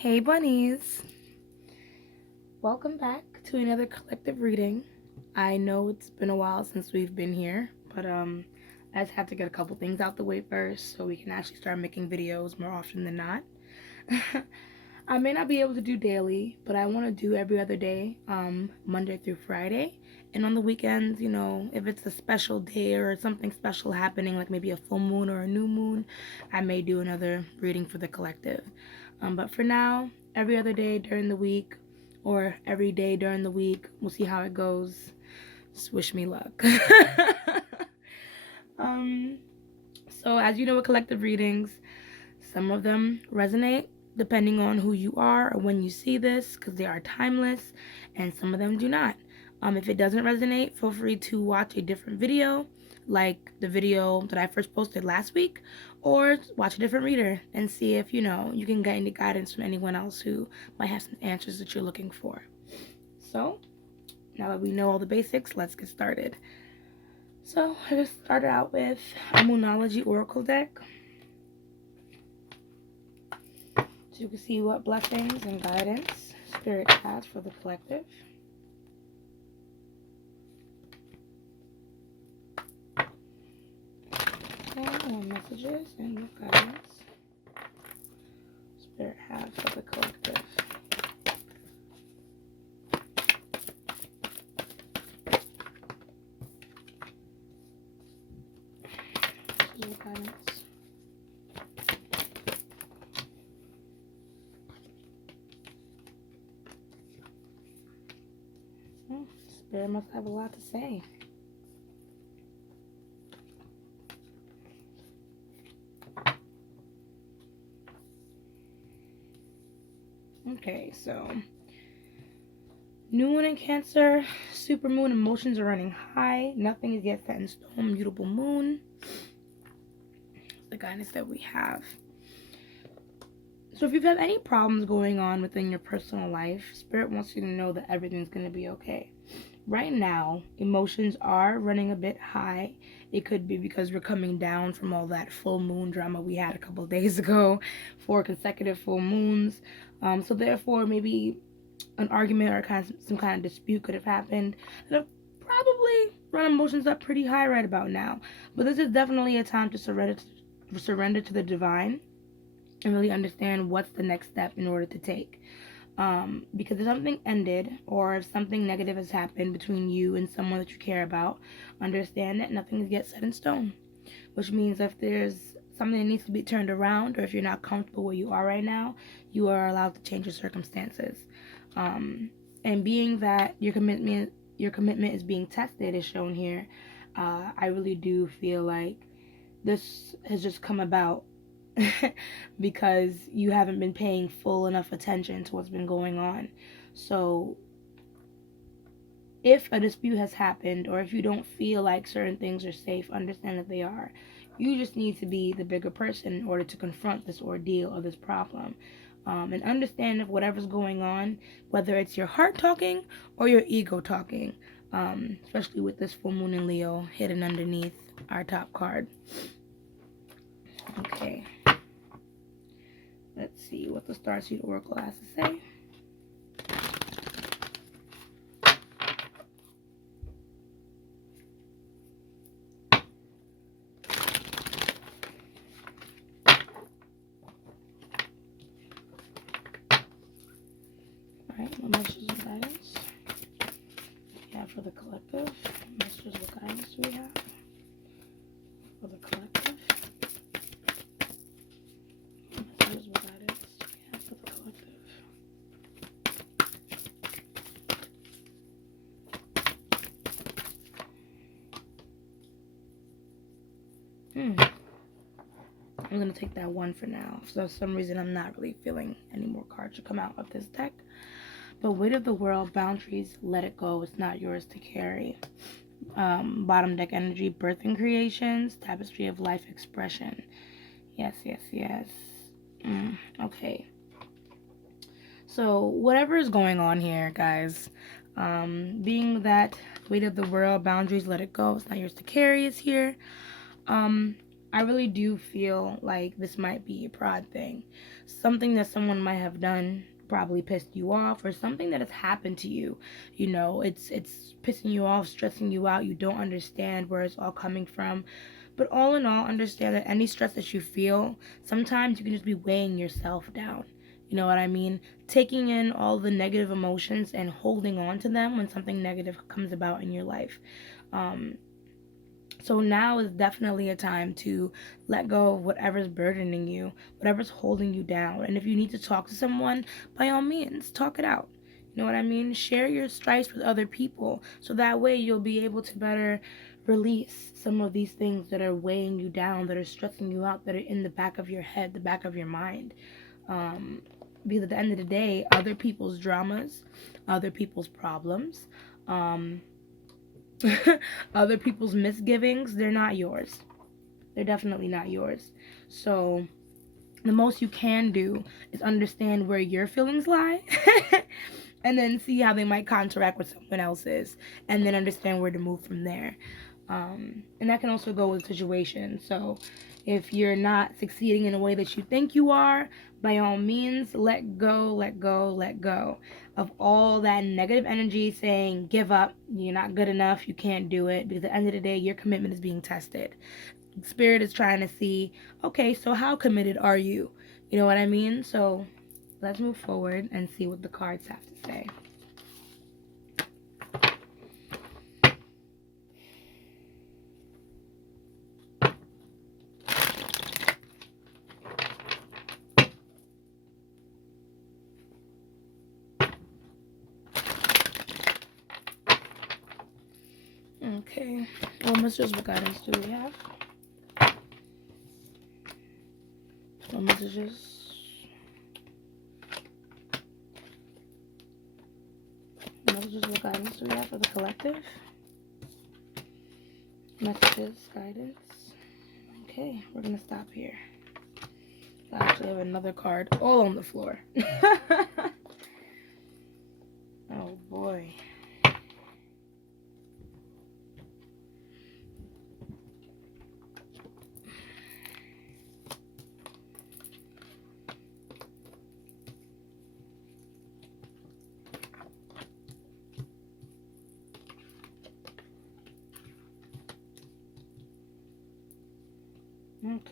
Hey bunnies! Welcome back to another collective reading. I know it's been a while since we've been here, but I just have to get a couple things out the way first so we can actually start making videos more often than not. I may not be able to do daily, but I want to do every other day, Monday through Friday. And on the weekends, if it's a special day or something special happening, like maybe a full moon or a new moon, I may do another reading for the collective. But for now, every other day during the week or every day during the week, we'll see how it goes. Just wish me luck. um, so as you know with collective readings, some of them resonate depending on who you are or when you see this, because they are timeless, and some of them do not. If it doesn't resonate, feel free to watch a different video, like the video that I first posted last week, or watch a different reader and see if you can get any guidance from anyone else who might have some answers that you're looking for. So now that we know all the basics, let's get started. So I just started out with a Moonology Oracle deck. So you can see what blessings and guidance Spirit has for the collective. Okay, what messages and what guidance Spirit has for the collective. What guidance. Spirit must have a lot to say. Okay, so new moon in Cancer, super moon, emotions are running high, nothing is yet set in stone, mutable moon. The guidance that we have. So if you've had any problems going on within your personal life, Spirit wants you to know that everything's going to be okay. Right now, emotions are running a bit high. It could be because we're coming down from all that full moon drama we had a couple of days ago, 4 consecutive full moons. So therefore, maybe an argument or some kind of dispute could have happened that probably run emotions up pretty high right about now. But this is definitely a time to surrender to the divine and really understand what's the next step in order to take. Because if something ended or if something negative has happened between you and someone that you care about, understand that nothing is yet set in stone. Which means if there's something that needs to be turned around, or if you're not comfortable where you are right now, you are allowed to change your circumstances. And being that your commitment is being tested, is shown here, I really do feel like this has just come about because you haven't been paying full enough attention to what's been going on. So if a dispute has happened, or if you don't feel like certain things are safe, understand that they are. You just need to be the bigger person in order to confront this ordeal or this problem. And understand if whatever's going on, whether it's your heart talking or your ego talking, especially with this full moon in Leo hidden underneath our top card. Okay. Let's see what the Starseed Oracle has to say. Alright, what messages and guidance we have for the collective? What messages and guidance do we have for the collective? What messages and guidance do we have for the collective? I'm going to take that one for now. So for some reason, I'm not really feeling any more cards to come out of this deck. But weight of the world, boundaries, let it go. It's not yours to carry. Bottom deck energy, birthing creations, tapestry of life expression. Yes. Okay. So whatever is going on here, guys, being that weight of the world, boundaries, let it go. It's not yours to carry is here. I really do feel like this might be a pride thing. Something that someone might have done probably pissed you off, or something that has happened to you. You know, it's pissing you off, stressing you out. You don't understand where it's all coming from. But all in all, understand that any stress that you feel, sometimes you can just be weighing yourself down. You know what I mean? Taking in all the negative emotions and holding on to them when something negative comes about in your life. Um, so now is definitely a time to let go of whatever's burdening you, whatever's holding you down. And if you need to talk to someone, by all means, talk it out. You know what I mean? Share your stripes with other people so that way you'll be able to better release some of these things that are weighing you down, that are stressing you out, that are in the back of your head, the back of your mind. Um, because at the end of the day, other people's dramas, other people's problems, um, other people's misgivings, they're not yours. They're definitely not yours. So the most you can do is understand where your feelings lie and then see how they might counteract with someone else's, and then understand where to move from there. And that can also go with situations. So if you're not succeeding in a way that you think you are, by all means, let go, let go, let go of all that negative energy saying, give up, you're not good enough, you can't do it. Because at the end of the day, your commitment is being tested. Spirit is trying to see, okay, so how committed are you? You know what I mean? So let's move forward and see what the cards have to say. Okay, what messages, what guidance do we have? What messages? What messages, what guidance do we have for the collective? Messages, guidance. Okay, we're gonna stop here. I actually have another card all on the floor. Oh boy.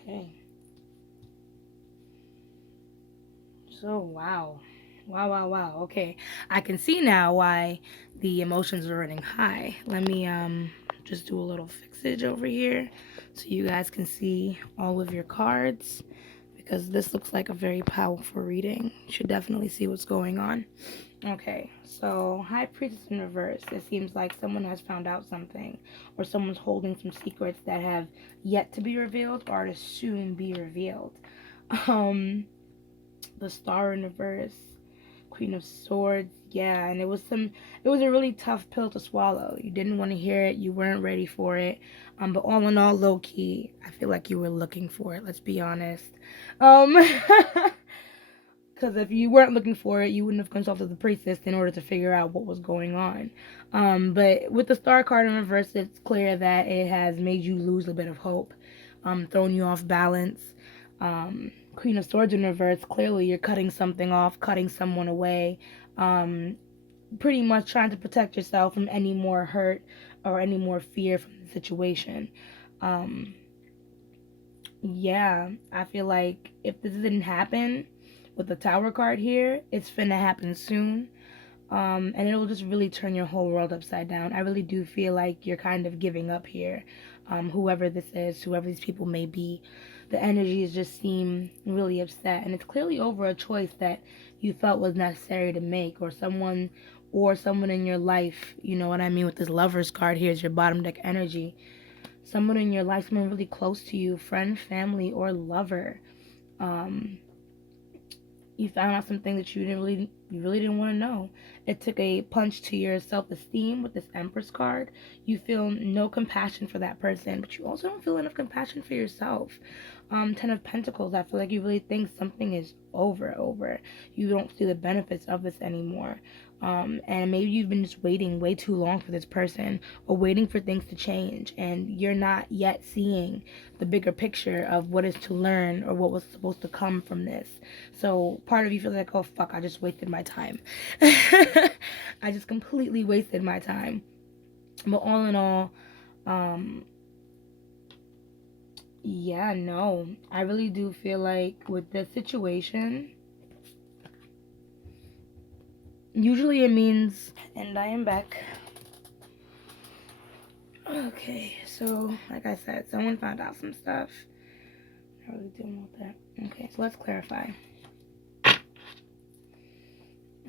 Okay. So, wow. Wow. Okay. I can see now why the emotions are running high. Let me just do a little fixage over here so you guys can see all of your cards, because this looks like a very powerful reading. You should definitely see what's going on. Okay, so High Priestess in reverse. It seems like someone has found out something, or someone's holding some secrets that have yet to be revealed or to soon be revealed. The Star in reverse, Queen of Swords. Yeah, and it was a really tough pill to swallow. You didn't want to hear it. You weren't ready for it. But all in all, low key, I feel like you were looking for it. Let's be honest. Because if you weren't looking for it, you wouldn't have consulted the priestess in order to figure out what was going on. But with the Star card in reverse, it's clear that it has made you lose a bit of hope, thrown you off balance. Queen of Swords in reverse, clearly you're cutting something off, cutting someone away, pretty much trying to protect yourself from any more hurt or any more fear from the situation. Um, yeah, I feel like if this didn't happen with the Tower card here, it's finna happen soon. And it'll just really turn your whole world upside down. I really do feel like you're kind of giving up here. Whoever this is, whoever these people may be, the energies just seem really upset. And it's clearly over a choice that you felt was necessary to make, or someone in your life, you know what I mean, with this Lover's card here is your bottom deck energy. Someone in your life, someone really close to you, friend, family, or lover. Um, you found out something that you really didn't want to know. It took a punch to your self-esteem with this Empress card. You feel no compassion for that person, but you also don't feel enough compassion for yourself. Ten of Pentacles, I feel like you really think something is over. You don't see the benefits of this anymore. And maybe you've been just waiting way too long for this person, or waiting for things to change, and you're not yet seeing the bigger picture of what is to learn or what was supposed to come from this. So part of you feels like, oh fuck, I just wasted my time. I just completely wasted my time. But all in all, yeah, no, I really do feel like with this situation, usually it means, and I am back. Okay, so like I said, someone found out some stuff. Not really dealing with that. Okay, so let's clarify.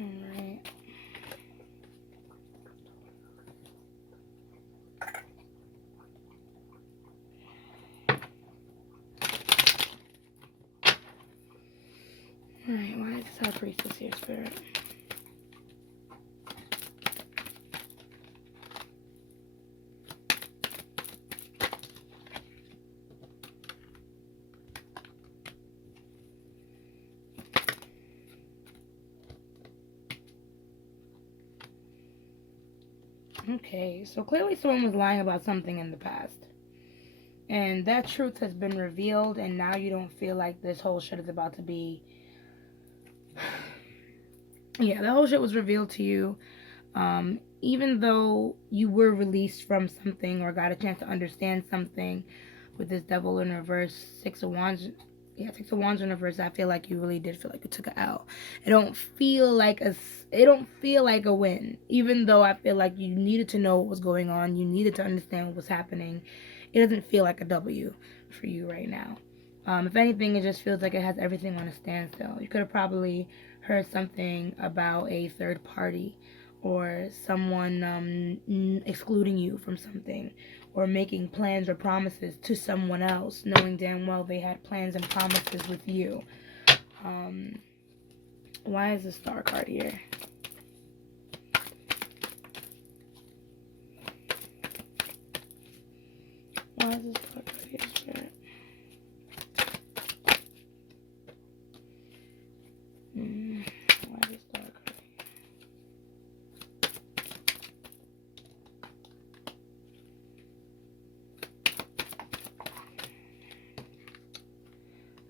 Alright. Alright, why is this High Priestess here, Spirit? Okay, so clearly someone was lying about something in the past. And that truth has been revealed, and now you don't feel like this whole shit is about to be... Yeah, the whole shit was revealed to you. Even though you were released from something or got a chance to understand something with this Devil in reverse, Six of Wands... Yeah, Six of Wands in reverse, I feel like you really did feel like you took an L. It don't feel like a win. Even though I feel like you needed to know what was going on, you needed to understand what was happening. It doesn't feel like a W for you right now. If anything, it just feels like it has everything on a standstill. You could have probably heard something about a third party, or someone excluding you from something, or making plans or promises to someone else, knowing damn well they had plans and promises with you. Why is the Star card here? Why is this Star card here, Spirit? Why is this Star card here?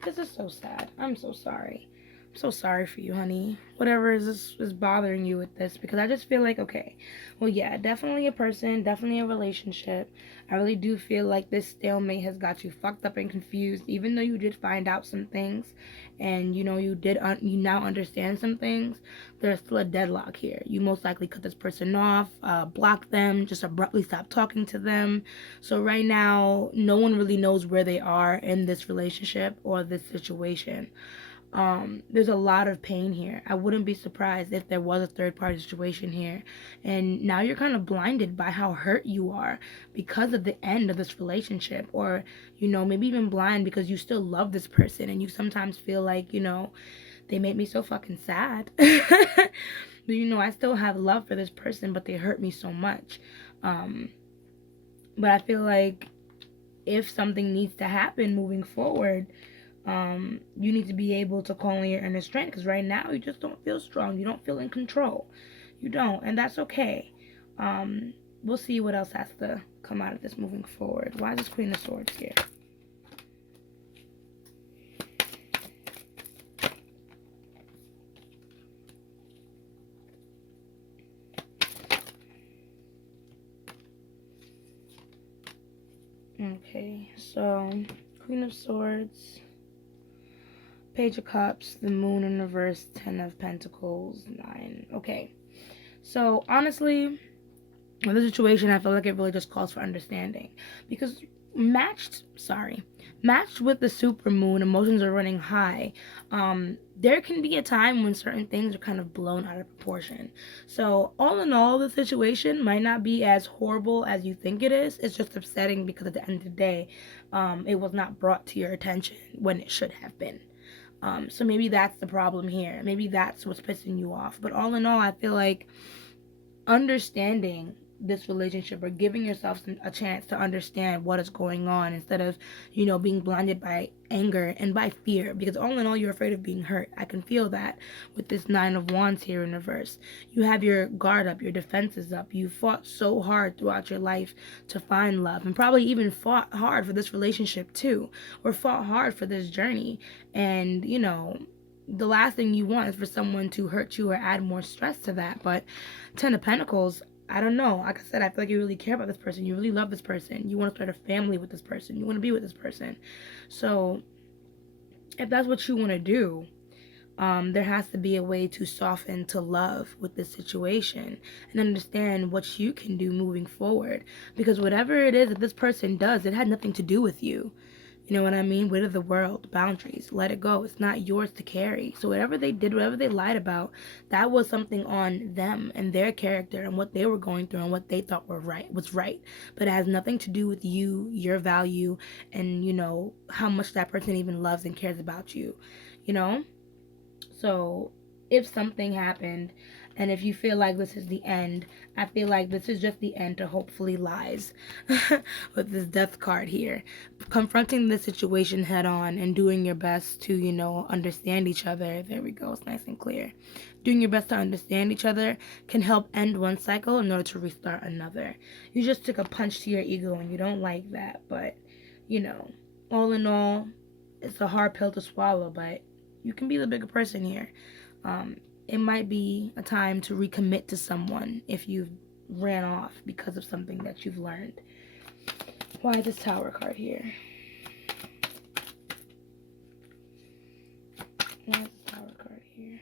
This is so sad. I'm so sorry. I'm so sorry for you, honey. Whatever is bothering you with this, because I just feel like, okay, well, yeah, definitely a person, definitely a relationship. I really do feel like this stalemate has got you fucked up and confused, even though you did find out some things, and you know you now understand some things. There's still a deadlock here. You most likely cut this person off, block them, just abruptly stop talking to them. So right now, no one really knows where they are in this relationship or this situation. There's a lot of pain here. I wouldn't be surprised if there was a third party situation here, and now you're kind of blinded by how hurt you are because of the end of this relationship, or you know, maybe even blind because you still love this person and you sometimes feel like, you know, they made me so fucking sad. But you know, I still have love for this person, but they hurt me so much. But I feel like if something needs to happen moving forward, you need to be able to call on your inner strength, because right now you just don't feel strong. You don't feel in control. You don't, and that's okay. We'll see what else has to come out of this moving forward. Why is this Queen of Swords here? Okay, so Queen of Swords, Page of Cups, the Moon in reverse, Ten of Pentacles, 9. Okay, so honestly, in this situation, I feel like it really just calls for understanding, because matched with the super moon, emotions are running high. There can be a time when certain things are kind of blown out of proportion. So all in all, the situation might not be as horrible as you think it is. It's just upsetting because at the end of the day, it was not brought to your attention when it should have been. So maybe that's the problem here. Maybe that's what's pissing you off. But all in all, I feel like understanding this relationship, or giving yourself a chance to understand what is going on, instead of, you know, being blinded by anger and by fear, because all in all, you're afraid of being hurt. I can feel that with this Nine of Wands here in reverse. You have your guard up, your defenses up. You fought so hard throughout your life to find love, and probably even fought hard for this relationship too, or fought hard for this journey. And, you know, the last thing you want is for someone to hurt you or add more stress to that. But Ten of Pentacles, I don't know. Like I said, I feel like you really care about this person. You really love this person. You want to start a family with this person. You want to be with this person. So if that's what you want to do, there has to be a way to soften to love with this situation and understand what you can do moving forward. Because whatever it is that this person does, it had nothing to do with you. You know what I mean? Weight of the world, boundaries, let it go. It's not yours to carry. So whatever they did, whatever they lied about, that was something on them and their character and what they were going through and what they thought was right. But it has nothing to do with you, your value, and, you know, how much that person even loves and cares about you. You know? So if something happened, and if you feel like this is the end, I feel like this is just the end to hopefully lies with this death card here. Confronting the situation head on and doing your best to, you know, understand each other. There we go. It's nice and clear. Doing your best to understand each other can help end one cycle in order to restart another. You just took a punch to your ego and you don't like that. But, you know, all in all, it's a hard pill to swallow, but you can be the bigger person here. It might be a time to recommit to someone if you've ran off because of something that you've learned. Why this Tower card here? Why this Tower card here?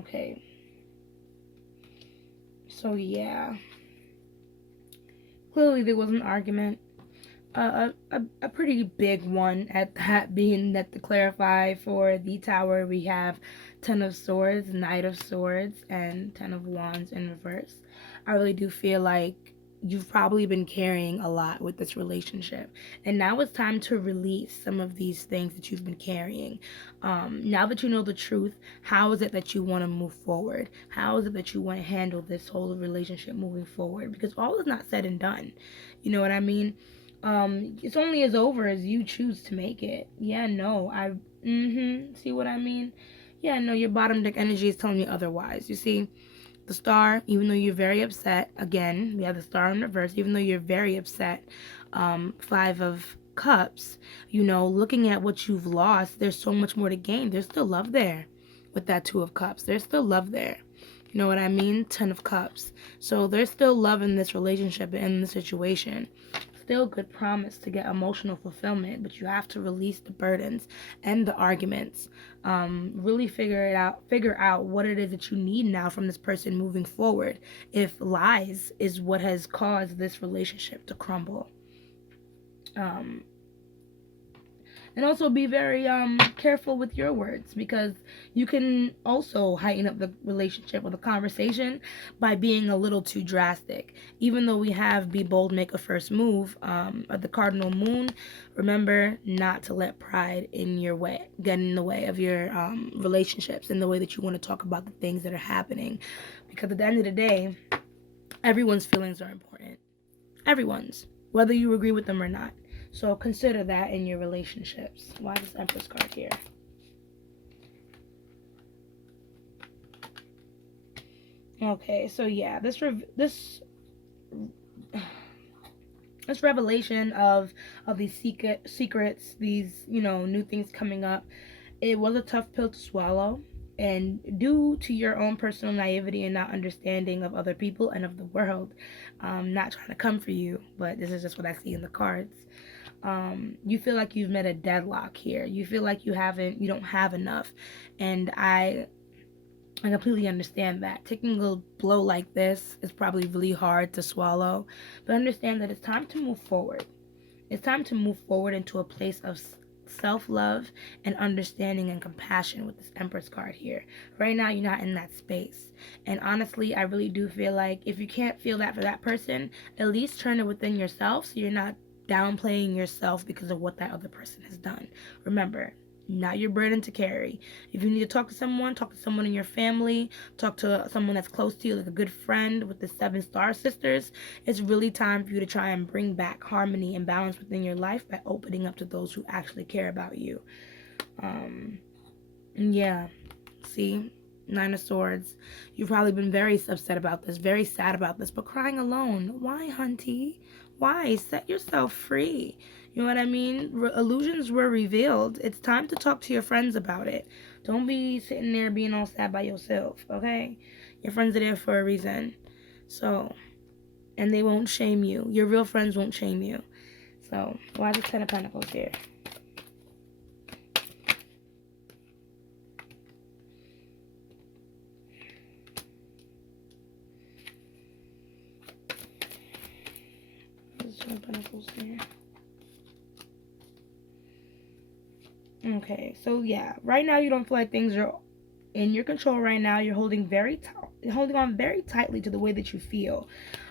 Okay. So yeah. Clearly there was an argument. A pretty big one at that, being that, to clarify, for the Tower we have Ten of Swords, Knight of Swords, and Ten of Wands in reverse. I really do feel like you've probably been carrying a lot with this relationship, and now it's time to release some of these things that you've been carrying. Now that you know the truth, how is it that you want to move forward? How is it that you want to handle this whole relationship moving forward? Because all is not said and done. You know what I mean? It's only as over as you choose to make it. Yeah, no, see what I mean? Yeah, no, your bottom deck energy is telling me otherwise. You see, the Star, even though you're very upset, again, we have the Star in reverse, even though you're very upset, Five of Cups, you know, looking at what you've lost, there's so much more to gain. There's still love there with that Two of Cups. There's still love there. You know what I mean? Ten of Cups. So there's still love in this relationship and in the situation. Still good promise to get emotional fulfillment, but you have to release the burdens and the arguments. Really figure out what it is that you need now from this person moving forward, if lies is what has caused this relationship to crumble. And also be very careful with your words, because you can also heighten up the relationship or the conversation by being a little too drastic. Even though we have Be Bold, Make a First Move, of the Cardinal Moon, remember not to let pride get in the way of your relationships, in the way that you want to talk about the things that are happening. Because at the end of the day, everyone's feelings are important. Everyone's, whether you agree with them or not. So consider that in your relationships. Why this Empress card here? Okay, so yeah, this revelation of these secrets, these, you know, new things coming up, it was a tough pill to swallow. And due to your own personal naivety and not understanding of other people and of the world, not trying to come for you, but this is just what I see in the cards. You feel like you've met a deadlock here. You feel like you don't have enough. And I completely understand that. Taking a blow like this is probably really hard to swallow. But understand that it's time to move forward. It's time to move forward into a place of self-love and understanding and compassion with this Empress card here. Right now, you're not in that space. And honestly, I really do feel like if you can't feel that for that person, at least turn it within yourself so you're not downplaying yourself because of what that other person has done. Remember, not your burden to carry. If you need to talk to someone in your family, talk to someone that's close to you, like a good friend with the 7 star sisters. It's really time for you to try and bring back harmony and balance within your life by opening up to those who actually care about you. Yeah, see, 9 of Swords. You've probably been very upset about this, very sad about this, but crying alone. Why, hunty? Why? Set yourself free. You know what I mean? Illusions were revealed. It's time to talk to your friends about it. Don't be sitting there being all sad by yourself, okay? Your friends are there for a reason. So, and they won't shame you. Your real friends won't shame you. So, why is the 10 of Pentacles here? Pentacles here. Okay, so yeah, right now you don't feel like things are in your control. Right now, you're holding on very tightly to the way that you feel.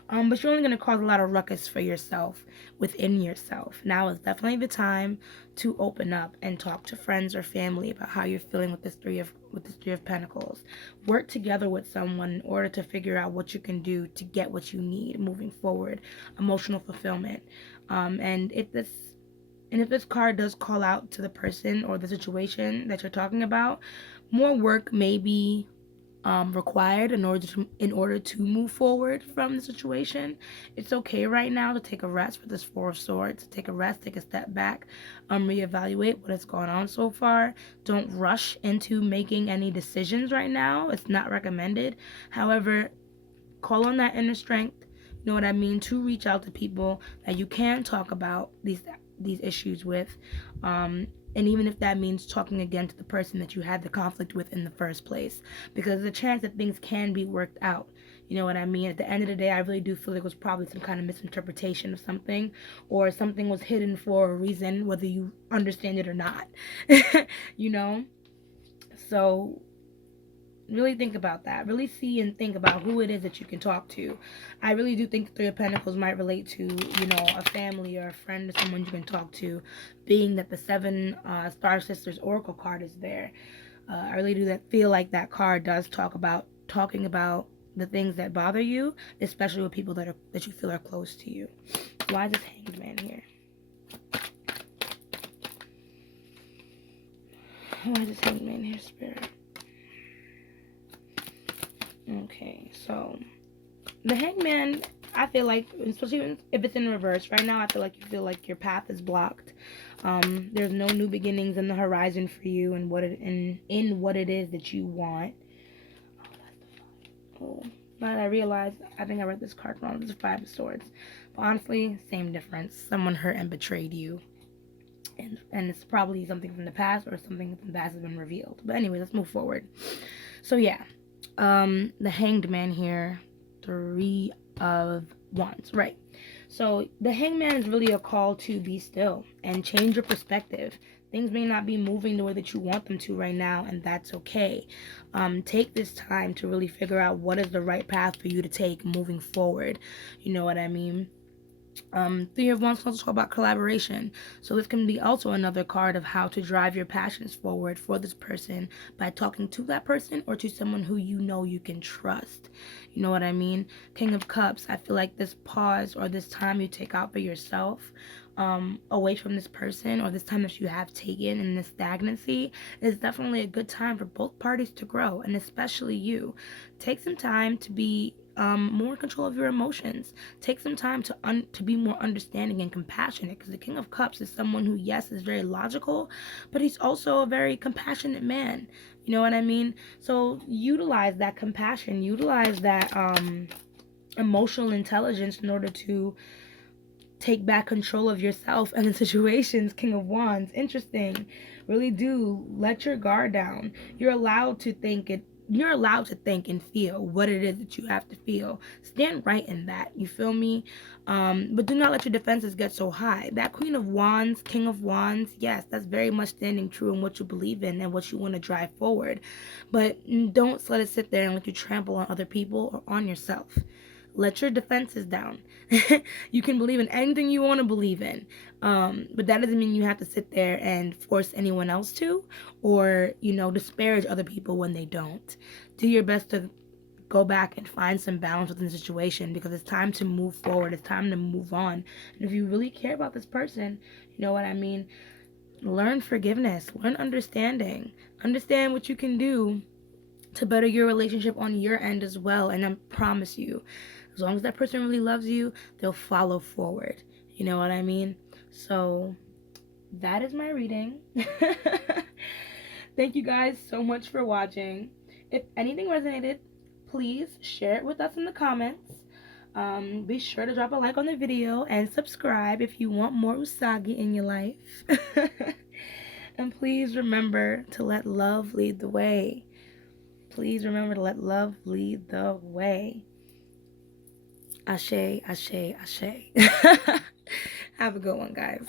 But you're only going to cause a lot of ruckus for yourself within yourself. Now is definitely the time to open up and talk to friends or family about how you're feeling with this three of Pentacles. Work together with someone in order to figure out what you can do to get what you need moving forward. Emotional fulfillment. And if this card does call out to the person or the situation that you're talking about, more work may be required in order to move forward from the situation. It's okay right now to take a rest for this 4 of Swords. Take a rest, take a step back, reevaluate what has gone on so far. Don't rush into making any decisions right now. It's not recommended. However, call on that inner strength. You know what I mean? To reach out to people that you can talk about these issues with. And even if that means talking again to the person that you had the conflict with in the first place, because there's a chance that things can be worked out. You know what I mean? At the end of the day, I really do feel it was probably some kind of misinterpretation of something, or something was hidden for a reason, whether you understand it or not. You know? So really think about that. Really see and think about who it is that you can talk to. I really do think the 3 of Pentacles might relate to, a family or a friend or someone you can talk to, being that the 7 Star Sisters Oracle card is there. I really do feel like that card does talking about the things that bother you, especially with people that you feel are close to you. Why is this Hanged Man here? Why is this Hanged Man here, Spirit? Okay, so the Hangman, I feel like, especially if it's in reverse, right now I feel like you feel like your path is blocked. There's no new beginnings in the horizon for you and in what it is that you want. Oh, but I realized, I think I read this card wrong. This is 5 of Swords. But honestly, same difference. Someone hurt and betrayed you. And it's probably something from the past, or something from the past has been revealed. But anyway, let's move forward. So yeah. The Hanged Man here, 3 of Wands, right? So the Hangman is really a call to be still and change your perspective. Things may not be moving the way that you want them to right now, and that's okay. Take this time to really figure out what is the right path for you to take moving forward. You know what I mean? 3 of Wands also talk about collaboration. So this can be also another card of how to drive your passions forward for this person by talking to that person or to someone who you know you can trust. You know what I mean? King of Cups, I feel like this pause or this time you take out for yourself, away from this person, or this time that you have taken in this stagnancy, is definitely a good time for both parties to grow, and especially you. Take some time to be more in control of your emotions. Take some time to be more understanding and compassionate, because the King of Cups is someone who, yes, is very logical, but he's also a very compassionate man. You know what I mean? So utilize that compassion, utilize that emotional intelligence in order to take back control of yourself and the situations. King of Wands, interesting. Really do let your guard down. You're allowed to think and feel what it is that you have to feel. Stand right in that. You feel me? But do not let your defenses get so high. That Queen of Wands, King of Wands, yes, that's very much standing true in what you believe in and what you want to drive forward. But don't let it sit there and let you trample on other people or on yourself. Let your defenses down. You can believe in anything you want to believe in. But that doesn't mean you have to sit there and force anyone else to, or, disparage other people when they don't. Do your best to go back and find some balance within the situation, because it's time to move forward. It's time to move on. And if you really care about this person, you know what I mean? Learn forgiveness, learn understanding, understand what you can do to better your relationship on your end as well. And I promise you, as long as that person really loves you, they'll follow forward. You know what I mean? So that is my reading. Thank you guys so much for watching. If anything resonated, please share it with us in the comments. Be sure to drop a like on the video and subscribe if you want more Usagi in your life. And please remember to let love lead the way. Please remember to let love lead the way. Ashe, ashe, ashe. Have a good one, guys.